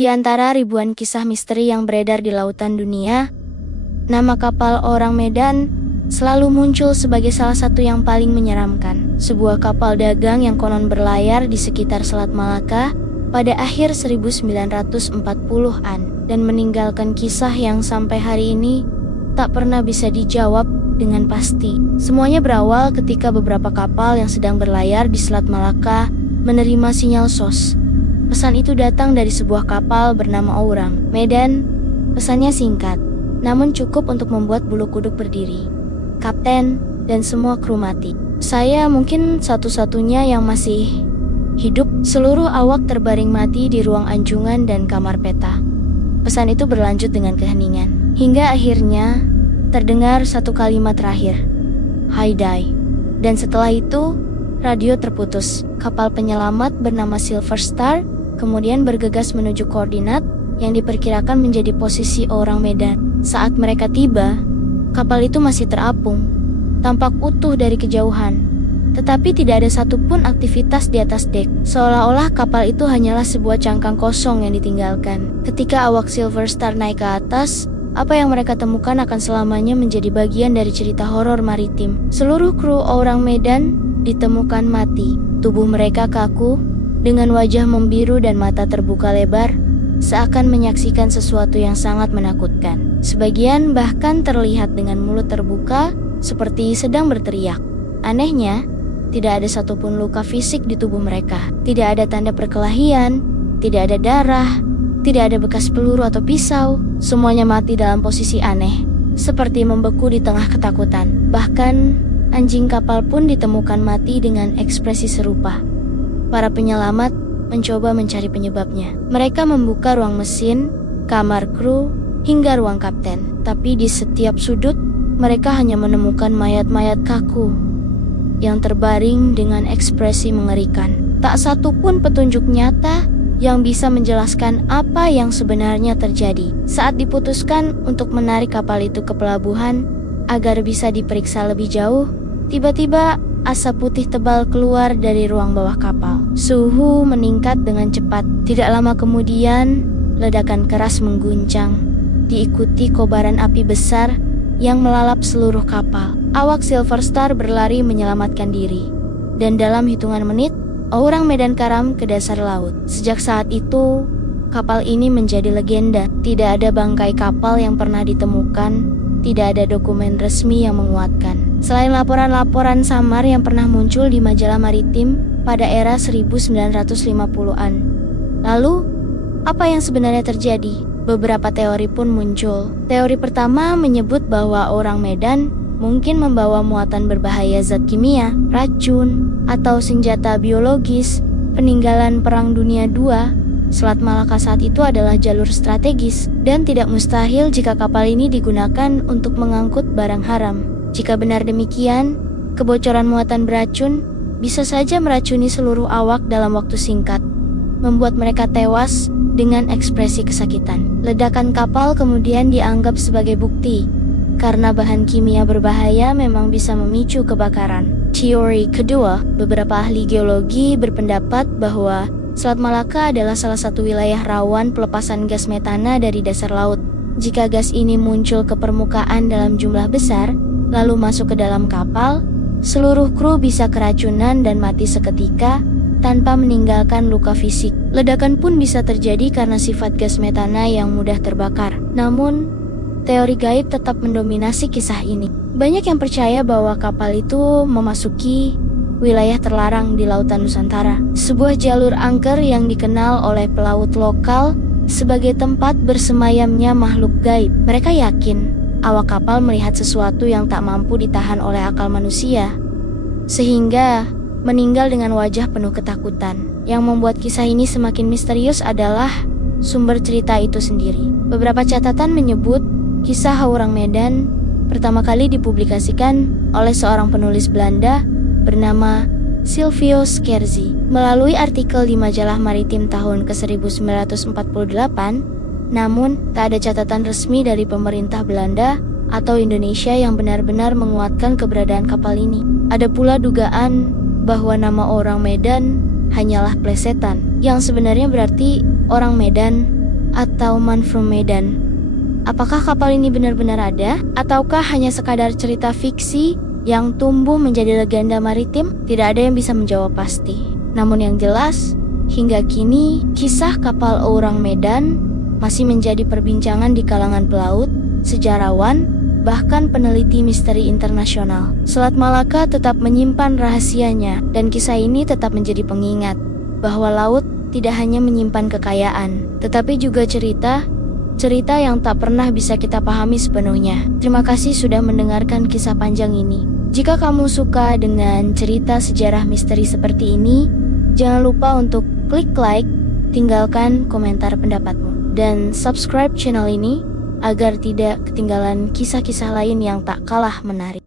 Di antara ribuan kisah misteri yang beredar di lautan dunia, nama kapal orang Medan selalu muncul sebagai salah satu yang paling menyeramkan. Sebuah kapal dagang yang konon berlayar di sekitar Selat Malaka pada akhir 1940-an dan meninggalkan kisah yang sampai hari ini tak pernah bisa dijawab dengan pasti. Semuanya berawal ketika beberapa kapal yang sedang berlayar di Selat Malaka menerima sinyal SOS. Pesan itu datang dari sebuah kapal bernama Orang Medan. Pesannya singkat, namun cukup untuk membuat bulu kuduk berdiri. Kapten dan semua kru mati. Saya mungkin satu-satunya yang masih hidup. Seluruh awak terbaring mati di ruang anjungan dan kamar peta. Pesan itu berlanjut dengan keheningan, hingga akhirnya terdengar satu kalimat terakhir, "Hai Die." Dan setelah itu, radio terputus. Kapal penyelamat bernama Silver Star kemudian bergegas menuju koordinat yang diperkirakan menjadi posisi Orang Medan. Saat mereka tiba, kapal itu masih terapung, tampak utuh dari kejauhan. Tetapi tidak ada satupun aktivitas di atas dek, seolah-olah kapal itu hanyalah sebuah cangkang kosong yang ditinggalkan. Ketika awak Silver Star naik ke atas, apa yang mereka temukan akan selamanya menjadi bagian dari cerita horor maritim. Seluruh kru Orang Medan ditemukan mati. Tubuh mereka kaku, dengan wajah membiru dan mata terbuka lebar, seakan menyaksikan sesuatu yang sangat menakutkan. Sebagian bahkan terlihat dengan mulut terbuka, seperti sedang berteriak. Anehnya, tidak ada satupun luka fisik di tubuh mereka. Tidak ada tanda perkelahian, tidak ada darah, tidak ada bekas peluru atau pisau. Semuanya mati dalam posisi aneh, seperti membeku di tengah ketakutan. Bahkan, anjing kapal pun ditemukan mati dengan ekspresi serupa. Para penyelamat mencoba mencari penyebabnya. Mereka membuka ruang mesin, kamar kru, hingga ruang kapten. Tapi di setiap sudut, mereka hanya menemukan mayat-mayat kaku yang terbaring dengan ekspresi mengerikan. Tak satu pun petunjuk nyata yang bisa menjelaskan apa yang sebenarnya terjadi. Saat diputuskan untuk menarik kapal itu ke pelabuhan agar bisa diperiksa lebih jauh, tiba-tiba asap putih tebal keluar dari ruang bawah kapal. Suhu meningkat dengan cepat. Tidak lama kemudian, ledakan keras mengguncang, diikuti kobaran api besar yang melalap seluruh kapal. Awak Silver Star berlari menyelamatkan diri, dan dalam hitungan menit, Orang Medan karam ke dasar laut. Sejak saat itu, kapal ini menjadi legenda. Tidak ada bangkai kapal yang pernah ditemukan. Tidak ada dokumen resmi yang menguatkan. Selain laporan-laporan samar yang pernah muncul di majalah maritim pada era 1950-an. Lalu, apa yang sebenarnya terjadi? Beberapa teori pun muncul. Teori pertama menyebut bahwa Orang Medan mungkin membawa muatan berbahaya zat kimia, racun, atau senjata biologis peninggalan Perang Dunia II. Selat Malaka saat itu adalah jalur strategis, dan tidak mustahil jika kapal ini digunakan untuk mengangkut barang haram. Jika benar demikian, kebocoran muatan beracun bisa saja meracuni seluruh awak dalam waktu singkat, membuat mereka tewas dengan ekspresi kesakitan. Ledakan kapal kemudian dianggap sebagai bukti, karena bahan kimia berbahaya memang bisa memicu kebakaran. Teori kedua, beberapa ahli geologi berpendapat bahwa Selat Malaka adalah salah satu wilayah rawan pelepasan gas metana dari dasar laut. Jika gas ini muncul ke permukaan dalam jumlah besar, lalu masuk ke dalam kapal, seluruh kru bisa keracunan dan mati seketika tanpa meninggalkan luka fisik. Ledakan pun bisa terjadi karena sifat gas metana yang mudah terbakar. Namun, teori gaib tetap mendominasi kisah ini. Banyak yang percaya bahwa kapal itu memasuki wilayah terlarang di Lautan Nusantara, sebuah jalur angker yang dikenal oleh pelaut lokal sebagai tempat bersemayamnya makhluk gaib. Mereka yakin awak kapal melihat sesuatu yang tak mampu ditahan oleh akal manusia, sehingga meninggal dengan wajah penuh ketakutan. Yang membuat kisah ini semakin misterius adalah sumber cerita itu sendiri. Beberapa catatan menyebut kisah Orang Medan pertama kali dipublikasikan oleh seorang penulis Belanda bernama Silvio Scherzi melalui artikel di majalah maritim tahun ke-1948, namun tak ada catatan resmi dari pemerintah Belanda atau Indonesia yang benar-benar menguatkan keberadaan kapal ini. Ada pula dugaan bahwa nama Orang Medan hanyalah plesetan, yang sebenarnya berarti Orang Medan atau Man from Medan. Apakah kapal ini benar-benar ada? Ataukah hanya sekadar cerita fiksi yang tumbuh menjadi legenda maritim? Tidak ada yang bisa menjawab pasti. Namun yang jelas, hingga kini kisah kapal Orang Medan masih menjadi perbincangan di kalangan pelaut, sejarawan, bahkan peneliti misteri internasional. Selat Malaka tetap menyimpan rahasianya, dan kisah ini tetap menjadi pengingat bahwa laut tidak hanya menyimpan kekayaan, tetapi juga cerita yang tak pernah bisa kita pahami sepenuhnya. Terima kasih sudah mendengarkan kisah panjang ini. Jika kamu suka dengan cerita sejarah misteri seperti ini, jangan lupa untuk klik like, tinggalkan komentar pendapatmu, dan subscribe channel ini agar tidak ketinggalan kisah-kisah lain yang tak kalah menarik.